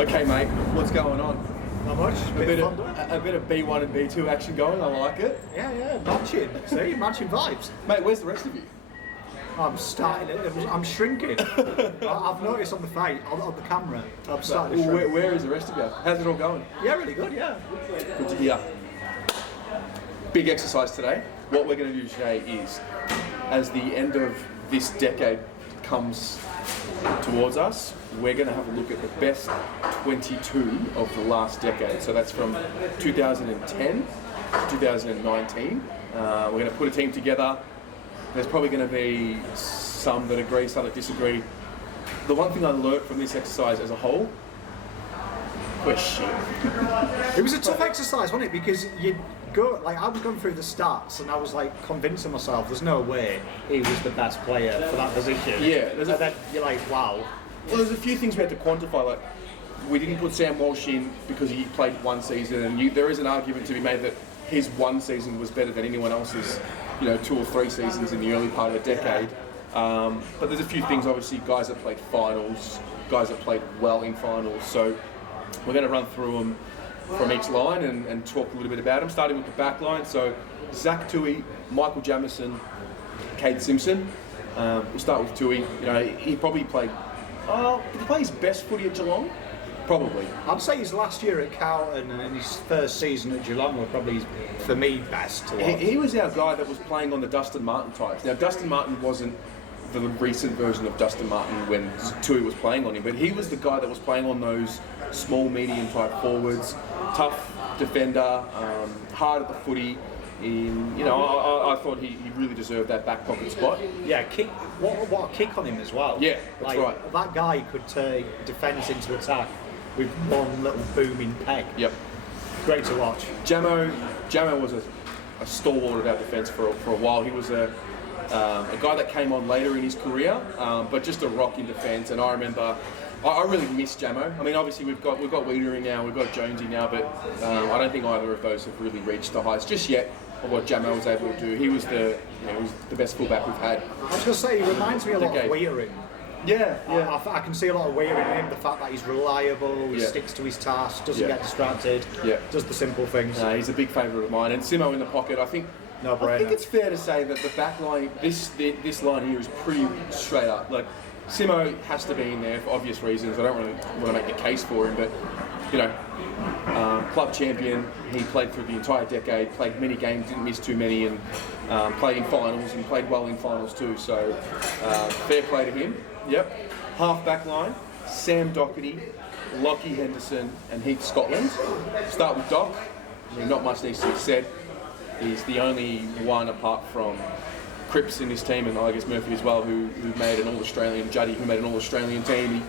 Okay, mate, what's going on? Not much. A bit of B1 and B2 action going. I like it. Yeah, matching. See, matching vibes. Mate, where's the rest of you? I'm shrinking. I've noticed on the face, on the camera. I'm starting to shrink. Where is the rest of you? How's it all going? Yeah, really good. Yeah. Good to hear. Big exercise today. What we're going to do today is, as the end of this decade comes towards us, we're going to have a look at the best 22 of the last decade. So that's from 2010 to 2019. We're going to put a team together. There's probably going to be some that agree, some that disagree. The one thing I learned from this exercise as a whole, we're shit. It was a tough exercise, wasn't it? Because you go, like, I was going through the stats and I was like convincing myself there's no way he was the best player for that position. Yeah. And then you're like, wow. Well, there's a few things we had to quantify. Like, we didn't put Sam Walsh in because he played one season, and there is an argument to be made that his one season was better than anyone else's, 2 or 3 seasons in the early part of the decade. But there's a few things, obviously, guys that played finals, guys that played well in finals. So we're going to run through them from each line and talk a little bit about them, starting with the back line. So Zach Tui, Michael Jamison, Cade Simpson. We'll start with Tui. He probably played, did he play his best footy at Geelong? Probably. I'd say his last year at Carlton and his first season at Geelong were probably, for me, best to watch. He was our guy that was playing on the Dustin Martin types. Now, Dustin Martin wasn't the recent version of Dustin Martin when Tui was playing on him, but he was the guy that was playing on those small, medium type forwards, tough defender, hard at the footy. I thought he really deserved that back pocket spot. Yeah, kick. What a kick on him as well. Yeah, that's right. That guy could turn defence into attack with one little booming peg. Yep. Great to watch. Jamo was a stalwart of our defence for a while. He was a guy that came on later in his career, but just a rock in defence. And I remember, I really miss Jamo. I mean, obviously we've got Wiedering now, we've got Jonesy now, but I don't think either of those have really reached the heights just yet of what Jamo was able to do. He was the best fullback we've had. I was going to say, he reminds me a lot of Wiedering. Yeah. I can see a lot of Wiedering in him. The fact that he's reliable, he sticks to his task, doesn't get distracted, does the simple things. He's a big favourite of mine. And Simo in the pocket, I think it's fair to say that the back line, this line here is pretty straight up. Like, Simo has to be in there for obvious reasons. I don't really want to make a case for him, but club champion. He played through the entire decade, played many games, didn't miss too many, and played in finals and played well in finals too. So fair play to him. Yep. Halfback line: Sam Doherty, Lockie Henderson, and Heath Scotland. Start with Doc. I mean, not much needs to be said. He's the only one apart from Cripps in his team, and I guess Murphy as well, who made an All-Australian, Juddy, who made an All-Australian team.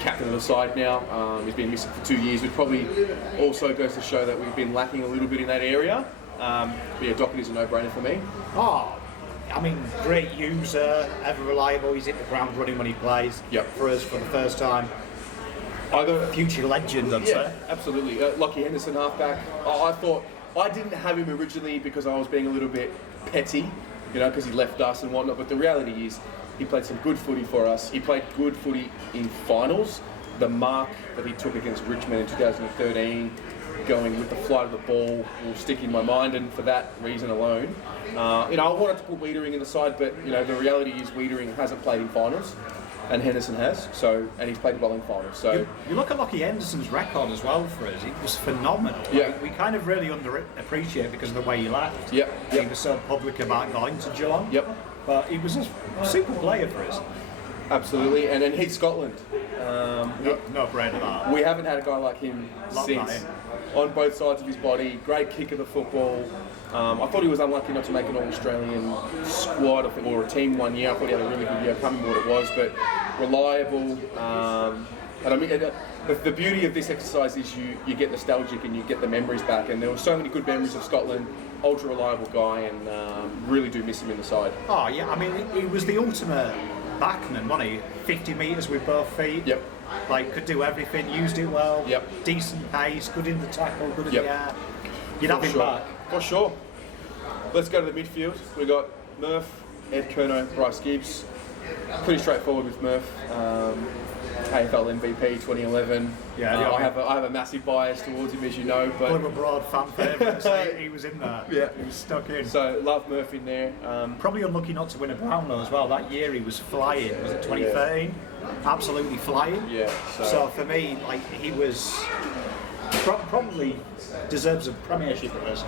Captain of the side now. He's been missing for 2 years, which probably also goes to show that we've been lacking a little bit in that area. But yeah, Doherty's a no-brainer for me. Great user, ever reliable. He's hit the ground running when he plays. Yep. For us for the first time. Either future legend, I'd say. Absolutely. Lockie Henderson, halfback. I thought I didn't have him originally because I was being a little bit petty, because he left us and whatnot. But the reality is, he played some good footy for us. He played good footy in finals. The mark that he took against Richmond in 2013, going with the flight of the ball, will stick in my mind, and for that reason alone, I wanted to put Wiedering in the side, but the reality is Wiedering hasn't played in finals, and Henderson has. And he's played well in finals. So you look at Lockie Henderson's record as well for us. It was phenomenal. Yeah. We kind of really underappreciate because of the way he left. Yep. He was so public about going to Geelong. Yep. But he was a super player for us. Absolutely, and then Heath Scotland. No brainer that. We haven't had a guy like him since. On both sides of his body, great kick of the football. I thought he was unlucky not to make an All-Australian squad or a team one year. I thought he had a really good year. I can't remember what it was, but reliable. And I mean, the beauty of this exercise is you get nostalgic and you get the memories back. And there were so many good memories of Scotland. Ultra reliable guy, and really do miss him in the side. Oh yeah, I mean, he was the ultimate backman, wasn't he? 50 metres with both feet. Yep. Like, could do everything, used it well. Yep. Decent pace, good in the tackle, good in the air. You'd have him back. For sure. Let's go to the midfield. We got Murph, Ed Curnow, Bryce Gibbs. Pretty straightforward with Murph. AFL MVP 2011. Yeah, I have a massive bias towards him, as you know. But Global Broad fan favourite, so he was in there. Yeah. He was stuck in. So love Murph in there. Probably unlucky not to win a Brownlow as well. That year he was flying. Was it 2013? Absolutely flying. Yeah. So for me, like he was probably deserves a premiership at this.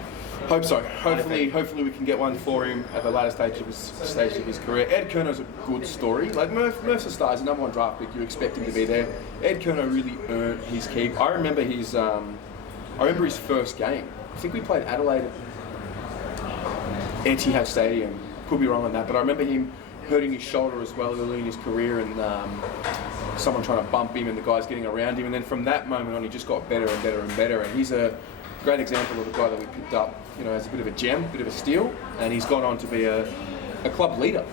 Hope so. Hopefully we can get one for him at the later stage of his career. Ed Kerno's a good story. Like Murph's a star. He's a number 1 draft pick. You expect him to be there. Ed Kerno really earned his keep. I remember his first game. I think we played Adelaide at Etihad Stadium. Could be wrong on that, but I remember him hurting his shoulder as well early in his career, and someone trying to bump him, and the guys getting around him. And then from that moment on, he just got better and better and better. And he's a great example of a guy that we picked up, as a bit of a gem, a bit of a steal, and he's gone on to be a club leader,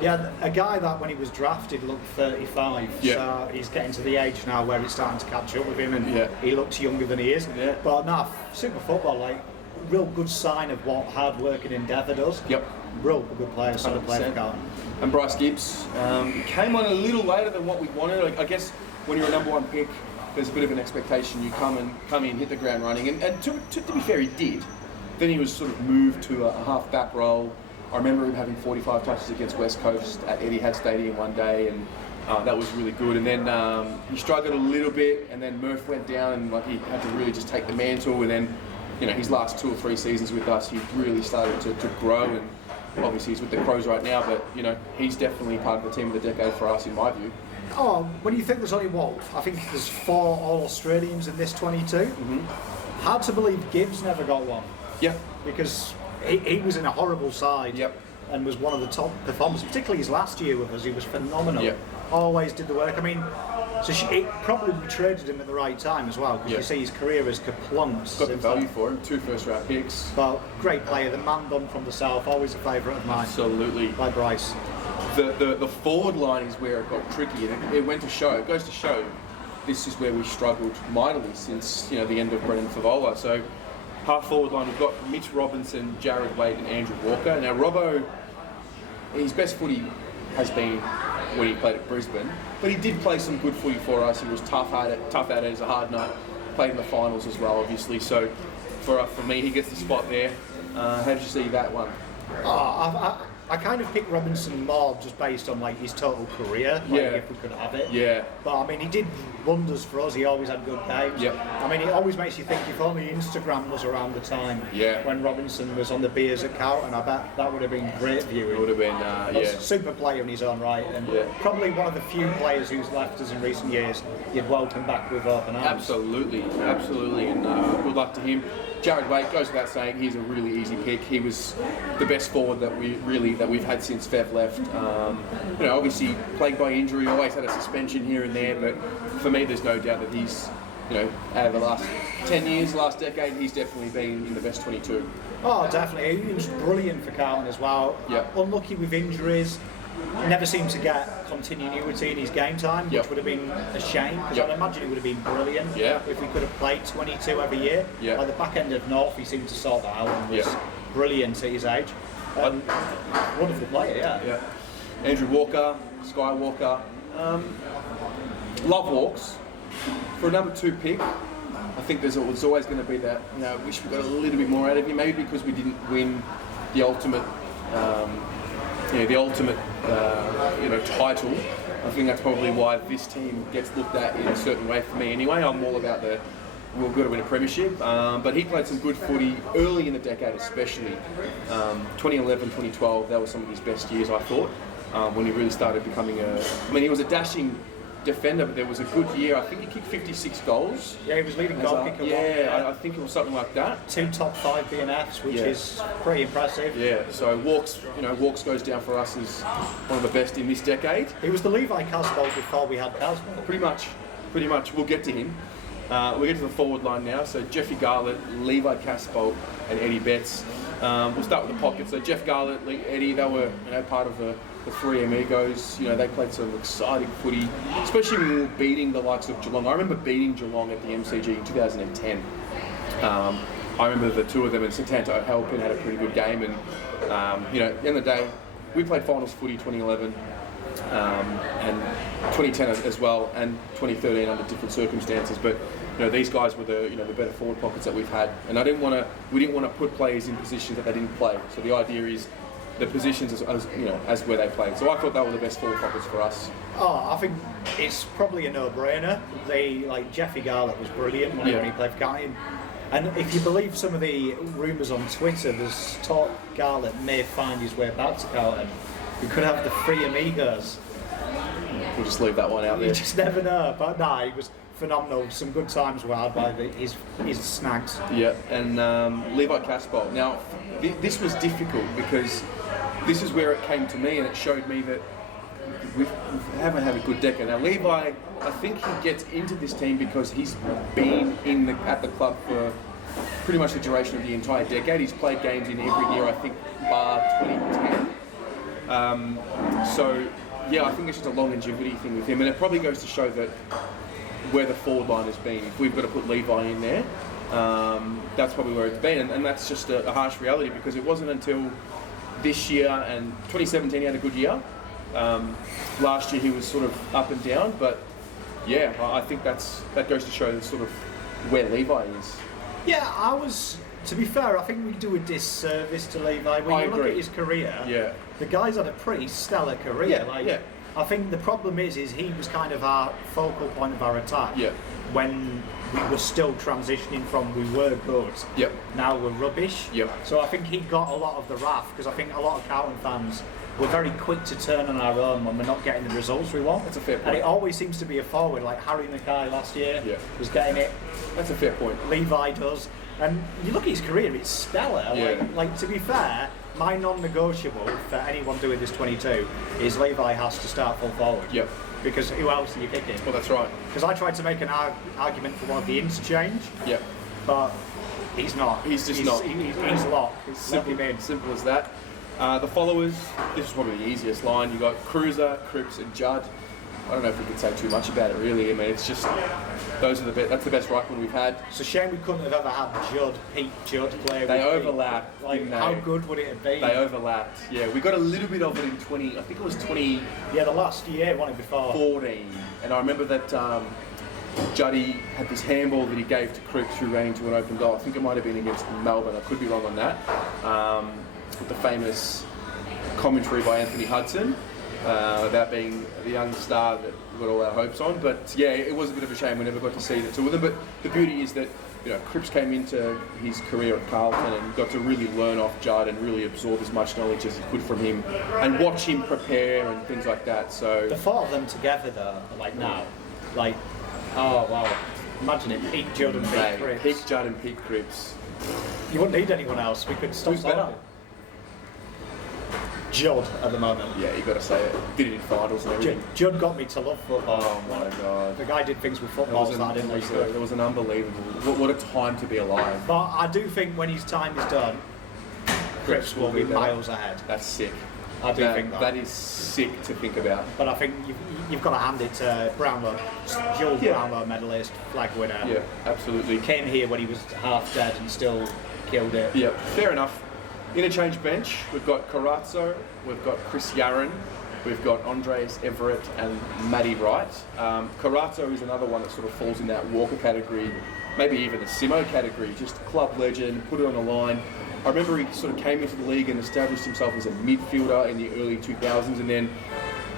Yeah, a guy that when he was drafted looked 35, so he's getting to the age now where it's starting to catch up with him, and he looks younger than he is. Yeah. But no, super football, like, real good sign of what hard work and endeavour does. Yep. Real good player, solid player for Carlton. And Bryce Gibbs came on a little later than what we wanted. I guess when you're a number 1 pick, there's a bit of an expectation you come in, hit the ground running, and to be fair, he did. Then he was sort of moved to a half-back role. I remember him having 45 touches against West Coast at Etihad Stadium one day, and that was really good. And then he struggled a little bit, and then Murph went down, and he had to really just take the mantle. And then, his last 2 or 3 seasons with us, he really started to grow. And obviously he's with the Crows right now, but he's definitely part of the team of the decade for us, in my view. Oh, when you think there's only I think there's 4 All-Australians in this 22. Mm-hmm. Hard to believe Gibbs never got one. Yeah. Because he was in a horrible side. Yep. And was one of the top performers, particularly his last year with us. He was phenomenal. Yep. Always did the work. I mean, it probably traded him at the right time as well, because you see his career has kaplumped. Got the value for him, 2 first-round picks. But great player, the man bun from the south, always a favourite of mine. Absolutely. By Bryce. The forward line is where it got tricky, and it goes to show, this is where we struggled mightily since the end of Brendan Favola. So half forward line, we've got Mitch Robinson, Jared Waite, and Andrew Walker. Now Robbo, his best footy has been when he played at Brisbane, but he did play some good footy for us. He was tough at it as a hard nut. Played in the finals as well, obviously. So for me, he gets the spot there. How did you see that one? I kind of picked Robinson more just based on his total career, if we could have it. Yeah. But I mean, he did wonders for us. He always had good games. Yep. I mean, it always makes you think if only Instagram was around the time when Robinson was on the beers at Carlton. I bet that would have been great viewing. It would have been, Super player in his own right, and probably one of the few players who's left us in recent years you'd welcome back with open arms. Absolutely, and good luck to him. Jared Waite, goes without saying, he's a really easy pick. He was the best forward that we've had since Fev left. Obviously plagued by injury, always had a suspension here and there, but for me, there's no doubt that he's, out of the last 10 years, last decade, he's definitely been in the best 22. Oh, definitely. He was brilliant for Carlton as well. Yep. Unlucky with injuries. Never seemed to get continuity in his game time, which would have been a shame, because I'd imagine it would have been brilliant if we could have played 22 every year. Yeah. By the back end of North, he seemed to sort that out and was brilliant at his age. Wonderful player, Yeah. Andrew Walker, Skywalker. Love walks. For a number 2 pick, I think there's always going to be that, wish we got a little bit more out of him, maybe because we didn't win the ultimate title. I think that's probably why this team gets looked at in a certain way for me anyway. I'm all about we're going to win a premiership, but he played some good footy early in the decade, especially 2011, 2012. That was some of his best years, I thought, when he really started becoming he was a dashing defender, but there was a good year. I think he kicked 56 goals. Yeah, he was leading goal kicker. I think it was something like that. 2 top 5 BNFs, which is pretty impressive. Yeah, so Walks goes down for us as one of the best in this decade. He was the Levi Casbolt before we had Casbolt. Pretty much. We'll get to him. We'll get to the forward line now. So Jeffy Garlett, Levi Casbolt, and Eddie Betts. We'll start with the pocket. So Jeff Garlett, Eddie, they were part of the 3 amigos. They played some exciting footy, especially when we were beating the likes of Geelong. I remember beating Geelong at the MCG in 2010. I remember the 2 of them, and Santanto Halpin had a pretty good game. And at the end of the day, we played finals footy 2011. and 2010 as well, and 2013 under different circumstances. But these guys were the the better forward pockets that we've had, and we didn't want to put players in positions that they didn't play. So the idea is the positions as where they played. So I thought that were the best forward pockets for us. Oh, I think it's probably a no-brainer. Jeffy Garlett was brilliant when he played for Carlton. And if you believe some of the rumours on Twitter, there's talk Garlett may find his way back to Carlton. We could have the three amigos. We'll just leave that one out there. You just never know. But nah, he was phenomenal. Some good times were had by his snags. Yeah, and Levi Caspol. Now, this was difficult because this is where it came to me, and it showed me that we haven't had a good decade. Now, Levi, I think he gets into this team because he's been at the club for pretty much the duration of the entire decade. He's played games in every year, I think, bar 2010. So, yeah, I think it's just a longevity thing with him, and it probably goes to show that where the forward line has been. If we've got to put Levi in there, that's probably where it's been, and that's just a harsh reality because it wasn't until this year, and 2017 he had a good year. Last year he was sort of up and down, but yeah, I think that goes to show sort of where Levi is. Yeah, to be fair, I think we do a disservice to Levi. When you look at his career, the guy's had a pretty stellar career. I think the problem is he was kind of our focal point of our attack when we were still transitioning from we were good, now we're rubbish. So I think he got a lot of the wrath because I think a lot of Carlton fans were very quick to turn on our own when we're not getting the results we want. That's a fair point. And it always seems to be a forward, like Harry Mackay last year was getting it. That's a fair point. Levi does. And you look at his career, it's stellar. Like to be fair, my non-negotiable for anyone doing this 22 is Levi has to start full forward. Because who else are you picking? Well, that's right. Because I tried to make an argument for one of the Interchange. But he's not. He's just not. He's locked. It's simple as that. The followers, this is probably the easiest line. You got Cruiser, Cripps, and Judd. I don't know if we can say too much about it, really. I mean, it's just that's the best ruckman we've had. It's a shame we couldn't have ever had Pete Judd play. They overlapped. How good would it have been? They overlapped. Yeah, we got a little bit of it in 20. I think it was 20. Yeah, the last year, one before. 14, and I remember that Juddy had this handball that he gave to Cripps, who ran into an open goal. I think it might have been against Melbourne. I could be wrong on that. With the famous commentary by Anthony Hudson. About being the young star that we got all our hopes on, but yeah, it was a bit of a shame we never got to see the two of them. But the beauty is that Cripps came into his career at Carlton and got to really learn off Judd and really absorb as much knowledge as he could from him, and watch him prepare and things like that. So the four of them together, though, oh wow, imagine it, Pete Judd and Pete Cripps. Pete Judd and Pete Cripps. You wouldn't need anyone else. We could stop that. Judd at the moment. Yeah, you got to say it. Did it in finals and everything. Judd got me to love football. Oh my god. The guy did things with football that I didn't like. It was an unbelievable. What a time to be alive. But I do think when his time is done, Cripps will be miles ahead. That's sick. I do think that. That is sick to think about. But I think you've got to hand it to Brownlow, Jules Brownlow medalist, flag winner. Yeah, absolutely. Came here when he was half dead and still killed it. Yeah, fair enough. Interchange bench, we've got Carazzo, we've got Chris Yarran, we've got Andres Everett and Matty Wright. Carazzo is another one that sort of falls in that Walker category, maybe even the Simo category, just club legend, put it on the line. I remember he sort of came into the league and established himself as a midfielder in the early 2000s, and then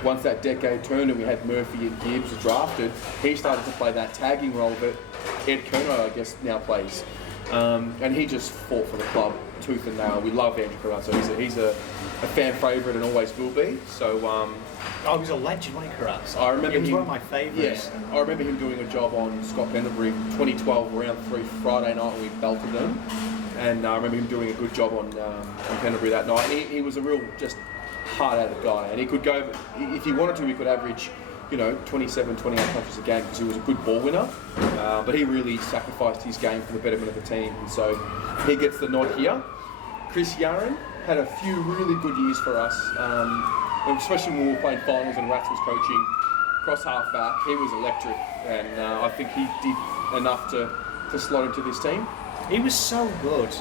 once that decade turned and we had Murphy and Gibbs drafted, he started to play that tagging role that Ed Kerno, I guess, now plays. And he just fought for the club tooth and nail. We love Andrew Carazzo. He's a fan favourite and always will be. So he was a legend, wasn't he, Carazzo? I remember he was one of my favourites. Yeah, I remember him doing a job on Scott Pendlebury 2012 round 3 Friday night when we belted them, and I remember him doing a good job on Pendlebury that night. And he was a real just hard-added guy, and he could go, if he wanted to, he could average 27, 28 touches a game because he was a good ball winner, but he really sacrificed his game for the betterment of the team, and so he gets the nod here. Chris Yarran had a few really good years for us, especially when we were playing finals and Rats was coaching. Cross halfback, he was electric, and I think he did enough to slot into this team. He was so good,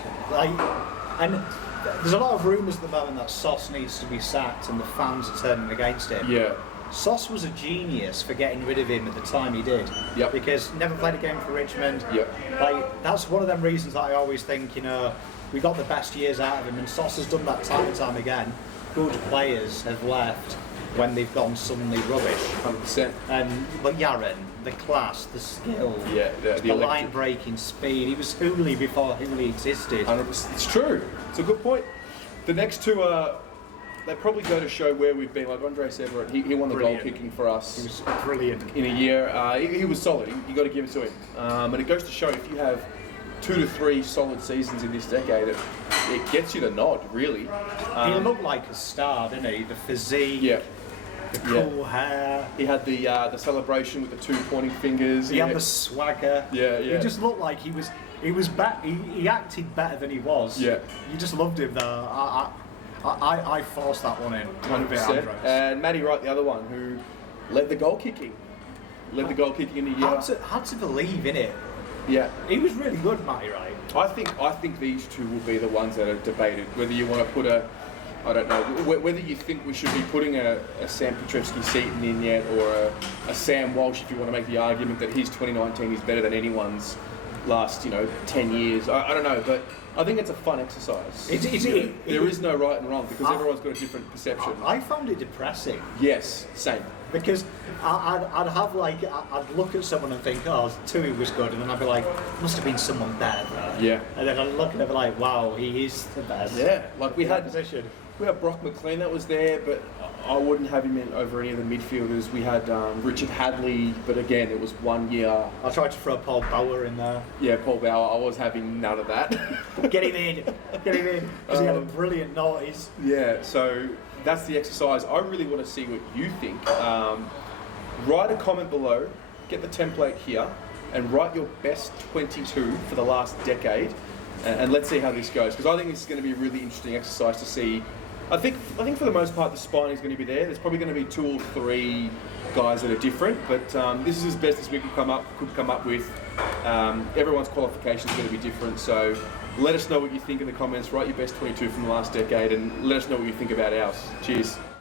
and there's a lot of rumours at the moment that Sauce needs to be sacked and the fans are turning against him. Yeah. Sauce was a genius for getting rid of him at the time he did. Yep. Because never played a game for Richmond. Yep. Like, that's one of them reasons that I always think, you know, we got the best years out of him, and Sauce has done that time and time again. Good players have left when they've gone suddenly rubbish. 100%. But Yaren, the class, the skill, the line breaking speed. He was Hooley before Hooley existed. 100%. It's true. It's a good point. The next two are. They probably go to show where we've been. Like Andres Everett, he won the goal kicking for us. He was brilliant. In a year. He was solid. You got to give it to him. And it goes to show if you have 2 to 3 solid seasons in this decade, it gets you the nod, really. He looked like a star, didn't he? The physique, the cool hair. He had the celebration with the 2 pointing fingers. He had the swagger. Yeah. He just looked like he was. He acted better than he was. Yeah. You just loved him though. I forced that one in. 100%. And Matty Wright, the other one, who led the goal kicking. In the year. Hard to believe in it. Yeah. He was really good, Matty Wright. I think these two will be the ones that are debated. Whether you want to put I don't know, whether you think we should be putting a Sam Petrevski-Seton in yet, or a Sam Walsh, if you want to make the argument that his 2019 is better than anyone's last, 10 years. I don't know, but I think it's a fun exercise. There is no right and wrong, because everyone's got a different perception. I found it depressing. Yes, same. Because I'd look at someone and think, oh, Tui was good, and then I'd be like, must have been someone better. Yeah. And then I'd look and I'd be like, wow, he is the best. Yeah, like we had position. We had Brock McLean that was there, but I wouldn't have him in over any of the midfielders. We had Richard Hadley, but again, it was 1 year. I tried to throw Paul Bauer in there. Yeah, Paul Bauer. I was having none of that. Get him in, because he had a brilliant noise. Yeah, so that's the exercise. I really want to see what you think. Write a comment below, get the template here, and write your best 22 for the last decade, and let's see how this goes. Because I think this is going to be a really interesting exercise to see. I think for the most part the spine is going to be there. There's probably going to be 2 or 3 guys that are different, but this is as best as we could come up with. Everyone's qualifications are going to be different, so let us know what you think in the comments. Write your best 22 from the last decade, and let us know what you think about ours. Cheers.